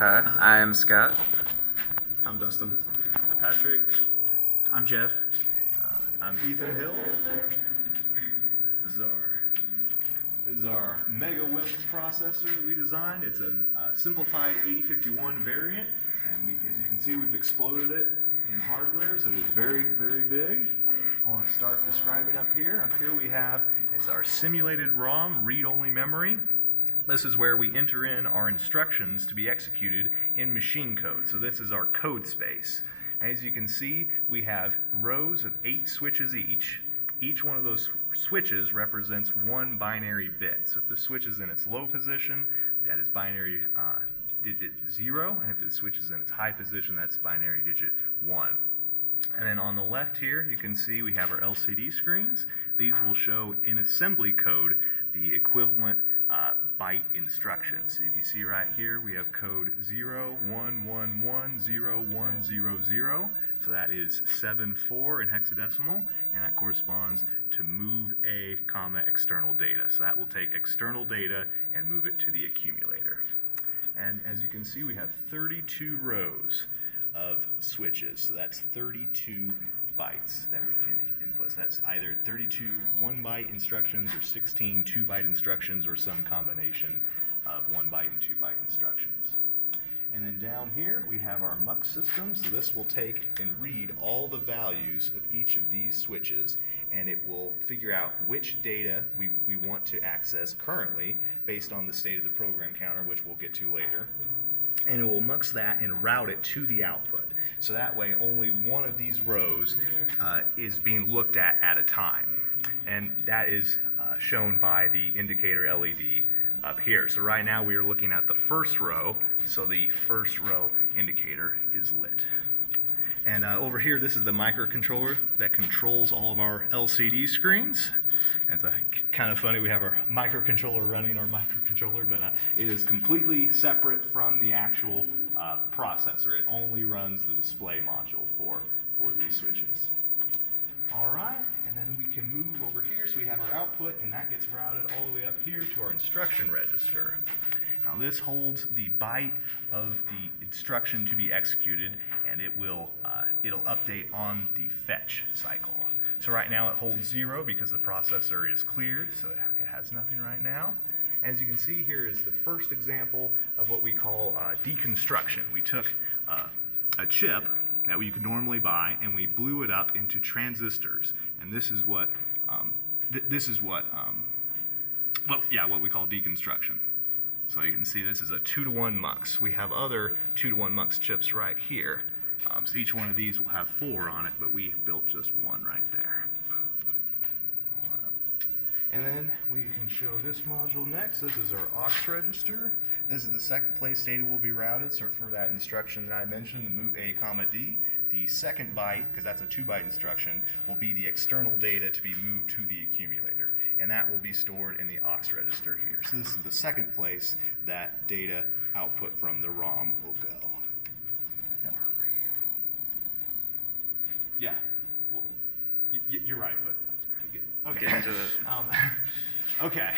Hi, I'm Scott. I'm Dustin. I'm Patrick. I'm Jeff. I'm Ethan Hill. This is our MEGA-WIMP processor that we designed. It's a simplified 8051 variant, and as you can see, we've exploded it in hardware, so it's very, very big. I want to start describing up here. Up here we have, it's our simulated ROM, read-only memory. This is where we enter in our instructions to be executed in machine code. So this is our code space. As you can see, we have rows of 8 switches each. Each one of those switches represents one binary bit. So if the switch is in its low position, that is binary digit 0, and if the switch is in its high position, that's binary digit 1. And then on the left here, you can see we have our LCD screens. These will show in assembly code the equivalent byte instructions. If you see right here, we have code 01110100. So that is 74 in hexadecimal, and that corresponds to move a comma external data. So that will take external data and move it to the accumulator. And as you can see, we have 32 rows of switches. So that's 32 bytes that we can input. So that's either 32 1-byte instructions or 16 2-byte instructions or some combination of 1-byte and 2-byte instructions. And then down here we have our MUX system. So this will take and read all the values of each of these switches, and it will figure out which data we want to access currently based on the state of the program counter, which we'll get to later. And it will mux that and route it to the output. So that way only one of these rows is being looked at a time. And that is shown by the indicator LED up here. So right now we are looking at the first row, so the first row indicator is lit. And over here, this is the microcontroller that controls all of our LCD screens. It's kind of funny, we have our microcontroller running our microcontroller, but it is completely separate from the actual processor. It only runs the display module for these switches. All right, and then we can move over here. So we have our output, and that gets routed all the way up here to our instruction register. Now this holds the byte of the instruction to be executed, and it'll update on the fetch cycle. So right now it holds 0 because the processor is cleared, so it has nothing right now. As you can see, here is the first example of what we call deconstruction. We took a chip that you could normally buy, and we blew it up into transistors, and this is what what we call deconstruction. So you can see this is a 2-to-1 mux. We have other 2-to-1 mux chips right here. So each one of these will have 4 on it, but we built just 1 right there. And then we can show this module next. This is our aux register. This is the second place data will be routed. So for that instruction that I mentioned, the move A, comma D, the second byte, because that's a 2-byte instruction, will be the external data to be moved to the accumulator. And that will be stored in the aux register here. So this is the second place that data output from the ROM will go. Yeah, well, you're right, but okay. Get into it. Okay.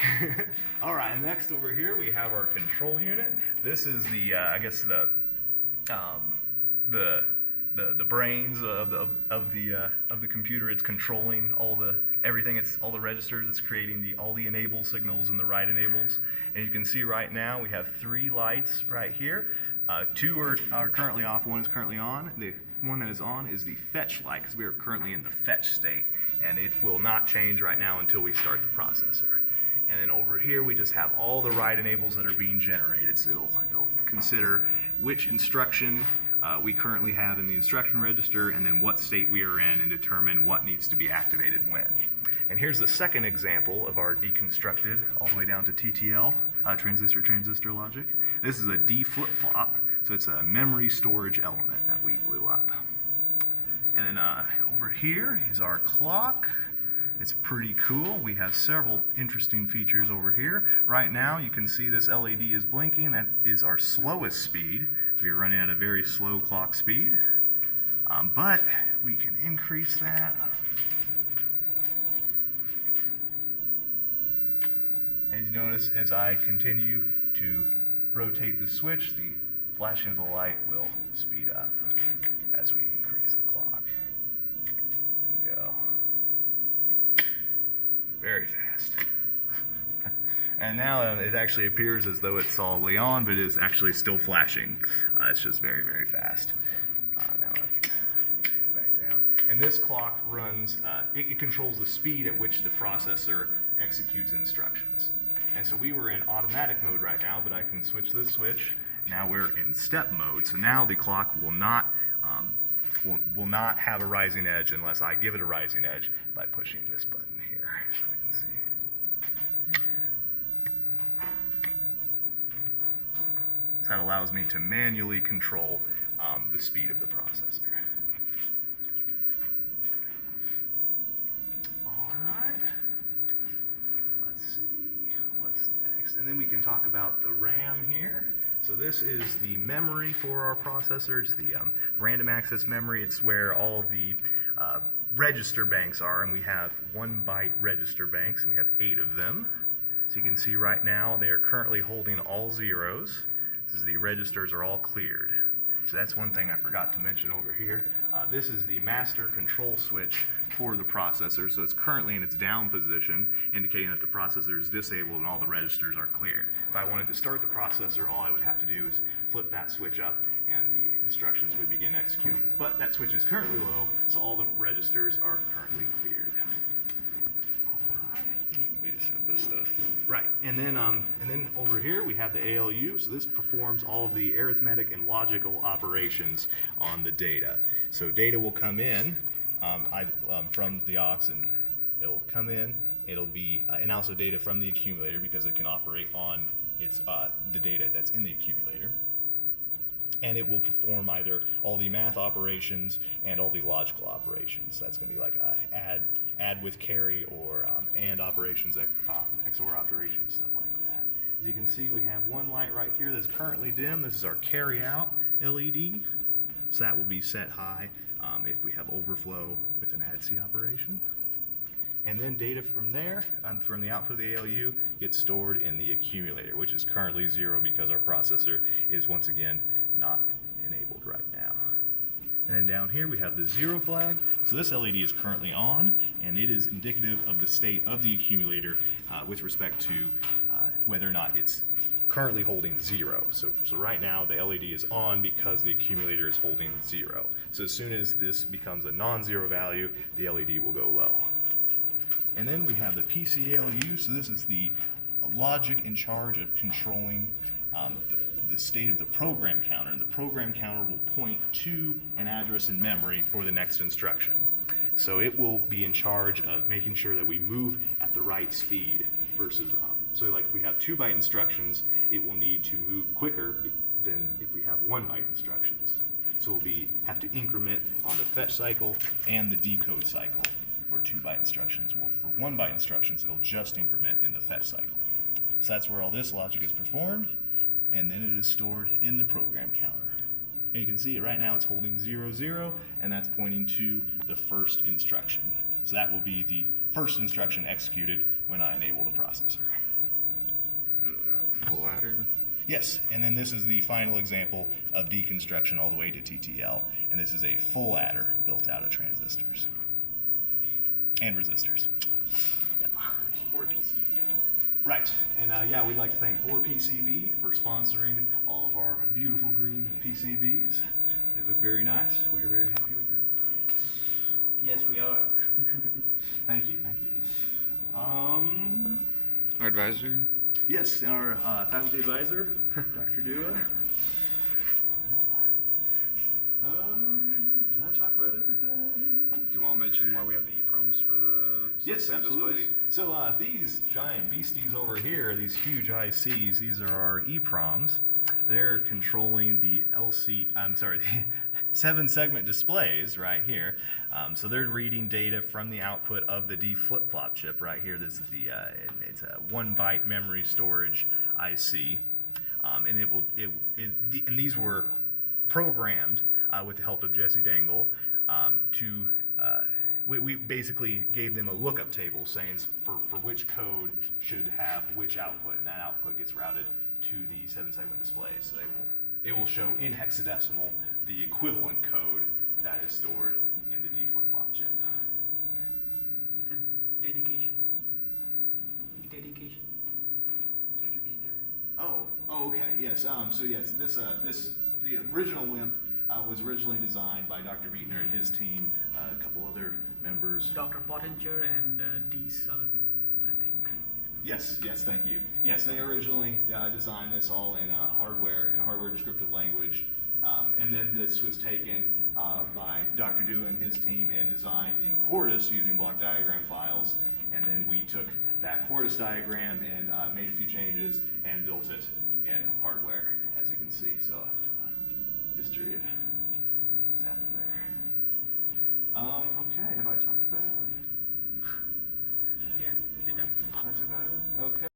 All right. Next over here we have our control unit. This is the I guess the brains of the computer. It's controlling everything. It's all the registers. It's creating all the enable signals and the write enables. And you can see right now we have 3 lights right here. 2 are currently off. 1 is currently on. The one that is on is the fetch light, because we are currently in the fetch state, and it will not change right now until we start the processor. And then over here we just have all the write enables that are being generated. So it'll consider which instruction we currently have in the instruction register, and then what state we are in, and determine what needs to be activated when. And here's the second example of our deconstructed all the way down to TTL, transistor logic. This is a D flip-flop, so it's a memory storage element that we blew up. And then over here is our clock. It's pretty cool. We have several interesting features over here. Right now you can see this LED is blinking. That is our slowest speed. We are running at a very slow clock speed, but we can increase that. As you notice, as I continue to rotate the switch, the flashing of the light will speed up as we increase the clock. There we go. Very fast. And now it actually appears as though it saw Leon, but it is actually still flashing. It's just very, very fast. Now I can get it back down. And this clock runs, it controls the speed at which the processor executes instructions. And so we were in automatic mode right now, but I can switch this switch. Now we're in step mode. So now the clock will not have a rising edge unless I give it a rising edge by pushing this button here. I can see. So that allows me to manually control the speed of the processor. And then we can talk about the RAM here. So this is the memory for our processor. It's the random access memory. It's where all the register banks are, and we have 1 byte register banks, and we have 8 of them. So you can see right now they are currently holding all zeros. This is the registers are all cleared. So that's one thing I forgot to mention over here. This is the master control switch for the processor, so it's currently in its down position, indicating that the processor is disabled and all the registers are cleared. If I wanted to start the processor, all I would have to do is flip that switch up and the instructions would begin executing. But that switch is currently low, so all the registers are currently cleared. We just have this stuff. Right, and then over here we have the ALU. So this performs all of the arithmetic and logical operations on the data. So data will come in from the aux, and it'll come in. It'll be and also data from the accumulator because it can operate on its the data that's in the accumulator. And it will perform either all the math operations and all the logical operations. That's going to be like add with carry or AND operations, XOR operations, stuff like that. As you can see, we have one light right here that's currently dim. This is our carry out LED. So that will be set high if we have overflow with an ADC operation. And then data from there, from the output of the ALU, gets stored in the accumulator, which is currently 0 because our processor is once again not enabled right now. And then down here we have the 0 flag. So this LED is currently on, and it is indicative of the state of the accumulator with respect to whether or not it's currently holding 0. So right now the LED is on because the accumulator is holding 0. So as soon as this becomes a non-zero value, the LED will go low. And then we have the PC ALU. So this is the logic in charge of controlling the state of the program counter. And the program counter will point to an address in memory for the next instruction. So it will be in charge of making sure that we move at the right speed versus, so like if we have 2 byte instructions, it will need to move quicker than if we have 1 byte instructions. So we'll have to increment on the fetch cycle and the decode cycle for 2 byte instructions. Well, for 1 byte instructions, it'll just increment in the fetch cycle. So that's where all this logic is performed, and then it is stored in the program counter. And you can see it right now, it's holding 0, 0, and that's pointing to the first instruction. So that will be the first instruction executed when I enable the processor. Full adder. Yes, and then this is the final example of deconstruction all the way to TTL, and this is a full adder built out of transistors and resistors. Yeah. 4PCB. Right, and yeah, we'd like to thank 4PCB for sponsoring all of our beautiful green PCBs. They look very nice. We are very happy with them. Yes, we are. Thank you. Thank you. Our advisor. Yes, our faculty advisor, Dr. Dua. Did I talk about everything? Do you want to mention why we have the EEPROMs for the Yes, displays? absolutely. So these giant beasties over here, these huge ICs, these are our EEPROMs. They're controlling the the 7-segment displays right here. So they're reading data from the output of the D flip-flop chip right here. This is it's a 1 byte memory storage IC, and these were programmed with the help of Jesse Dangle to. We basically gave them a lookup table saying for which code should have which output, and that output gets routed to the 7-segment display. So they will they will show in hexadecimal the equivalent code that is stored in the D flip-flop chip. Ethan, dedication. Dedication. Oh, okay, yes. So yes, the original WIMP was originally designed by Dr. Beatner and his team, a couple other members. Dr. Pottinger and D. Sullivan, I think. Yes, thank you. Yes, they originally designed this all in a hardware descriptive language, and then this was taken by Dr. Dew and his team and designed in Quartus using block diagram files, and then we took that Quartus diagram and made a few changes and built it in hardware, as you can see. So, history of what's happened there. Okay, have I talked about it? Yeah, did that. I talked about it? Okay.